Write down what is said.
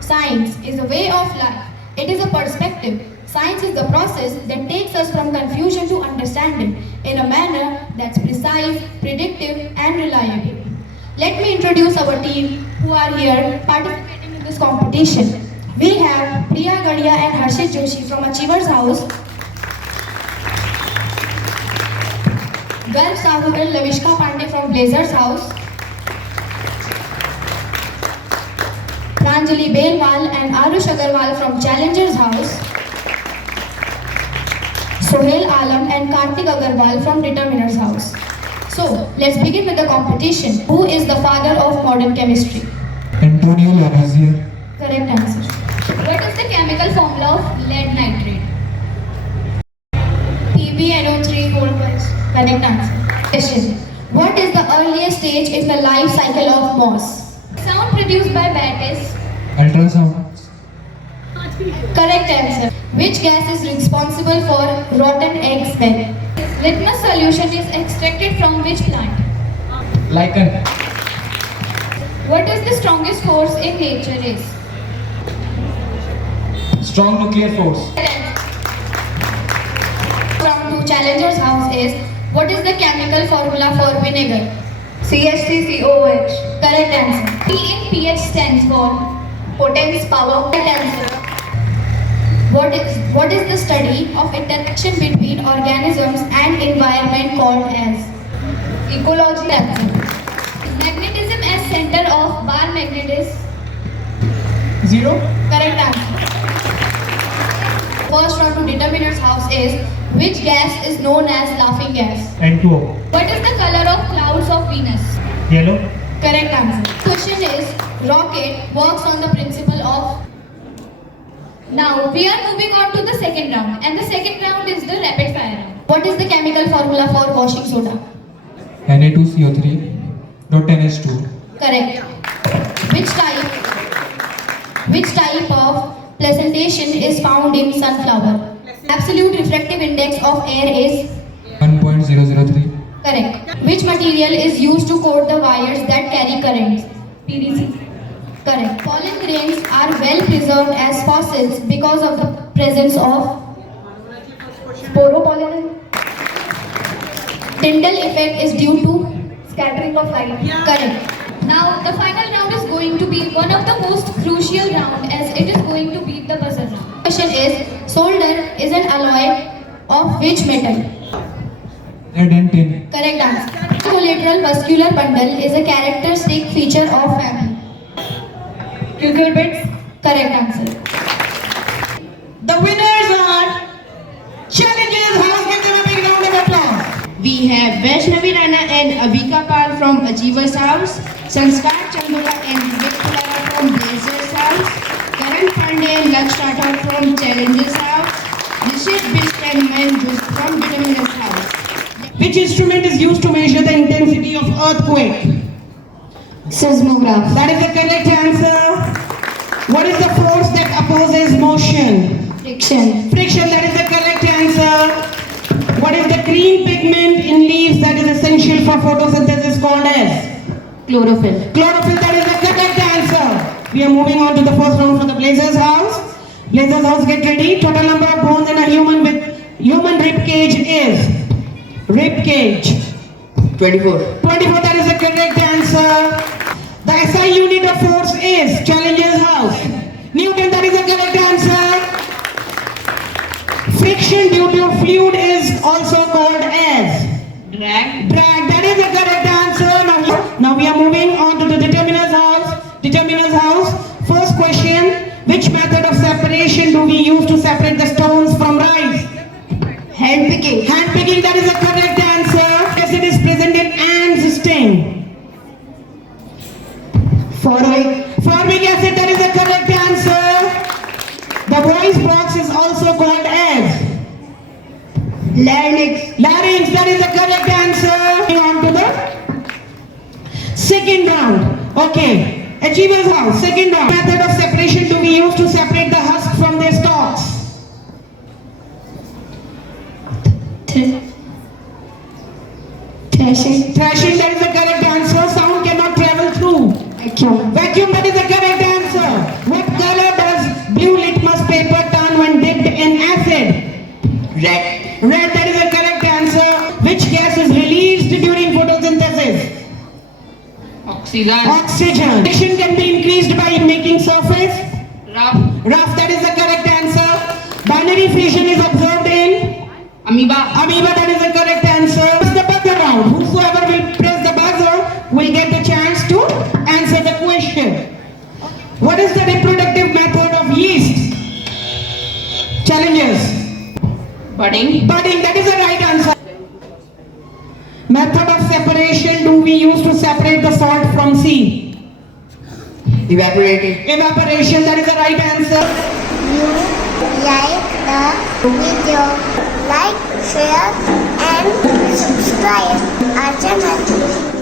Science is a way of life. It is a perspective. Science is the process that takes us from confusion to understanding in a manner that's precise, predictive, and reliable. Let me introduce our team who are here participating in this competition. We have Priya Gadia and Harshit Joshi from Achievers House, Garv Sahu and Lavishka Pandey from Blazers House, Pranjali Belwal and Arush Agarwal from Challengers House, Sohail Alam and Kartik Agarwal from Determiners House. So, let's begin with the competition. Who is the father of modern chemistry? Antonio Lavoisier. Correct answer. What is the chemical formula of lead nitrate? PbNO3 whole plus. Correct answer. Question. What is the earliest stage in the life cycle of moss? Sound produced by bat is? Ultrasound. Correct answer. Which gas is responsible for rotten egg smell? Litmus solution is extracted from which plant? Lichen. What is the strongest force in nature is? Strong nuclear force. From two challengers house is, what is the chemical formula for vinegar? CH3COH. Correct answer. P in pH stands for potence power. Correct answer. What is the study of interaction between organisms and environment called as? Ecology. Answer. Magnetism as center of bar magnet is? 0. Correct answer. First round to determiners house is, which gas is known as laughing gas? N2O. What is the color of clouds of Venus? Yellow. Correct answer. Question is, rocket works on the principle of? Now we are moving on to the second round, and the second round is the rapid fire round. What is the chemical formula for washing soda? Na2CO3. Not NH2. Correct. Which type of placentation is found in sunflower? Absolute refractive index of air is? 1.003. Correct. Which material is used to coat the wires that carry currents? PVC. Correct. Pollen grains are well preserved as fossils because of the presence of Sporopollen. Tyndall effect is due to? Scattering of light. Correct. Now the final round is going to be one of the most crucial round, as it is going to be the buzzer round. Question is, solder is an alloy of which metal? Lead and tin. Correct answer. Collateral vascular bundle is a characteristic feature of family. Cucurbits. Correct answer. The winners are Challengers House. Give them a big round of applause. We have Vaishnavi Rana and Abhika Pal from Achievers House, Sanskar Chandula and Vivek Pulara from Blazers House, Karan Pandey and Laksh Rathod from Challengers House, Rishit Bist and Mayank Jus from Determiners House. Which instrument is used to measure the intensity of earthquake? Seismograph. That is the correct answer. What is the force that opposes motion? Friction. Friction. That is the correct answer. What is the green pigment in leaves that is essential for photosynthesis called as? Chlorophyll. Chlorophyll. That is the correct answer. We are moving on to the first round for the Blazers House. Blazers House, get ready. Total number of bones in a human with human rib cage is? Rib cage. 24. 24. That is the correct answer. The SI unit of force is? Challengers House. Newton. That is the correct answer. Friction due to fluid is also called as? Drag. Drag. That is the correct answer. Now we are moving on to the Determiners House. Determiners House. First question. Which method of separation do we use to separate the stones from rice? Hand picking. Hand picking. That is the correct answer. Acid is present in ants sting. Formic acid. That is the correct answer. The voice box is also called as? Larynx. Larynx. That is the correct answer. Moving on to the second round. Okay. Achievers House. Second round. Method of separation do we use to separate the husk from their stalks? Threshing. Threshing. That is the correct answer. Sound cannot travel through. Vacuum. Vacuum. That is the correct answer. What color Oxygen. Friction can be increased by making surface rough, rough. That is the correct answer. Binary fission is observed in amoeba, amoeba. That is the correct answer. Press the buzzer round. Whosoever will press the buzzer will get the chance to answer the question. What is the reproductive method of yeast? Challenges. budding, Budding. That is the right answer. Method of separation do we use to separate the salt from sea? Evaporating. Evaporation. That is the right answer. You like the video, like, share and subscribe our channel.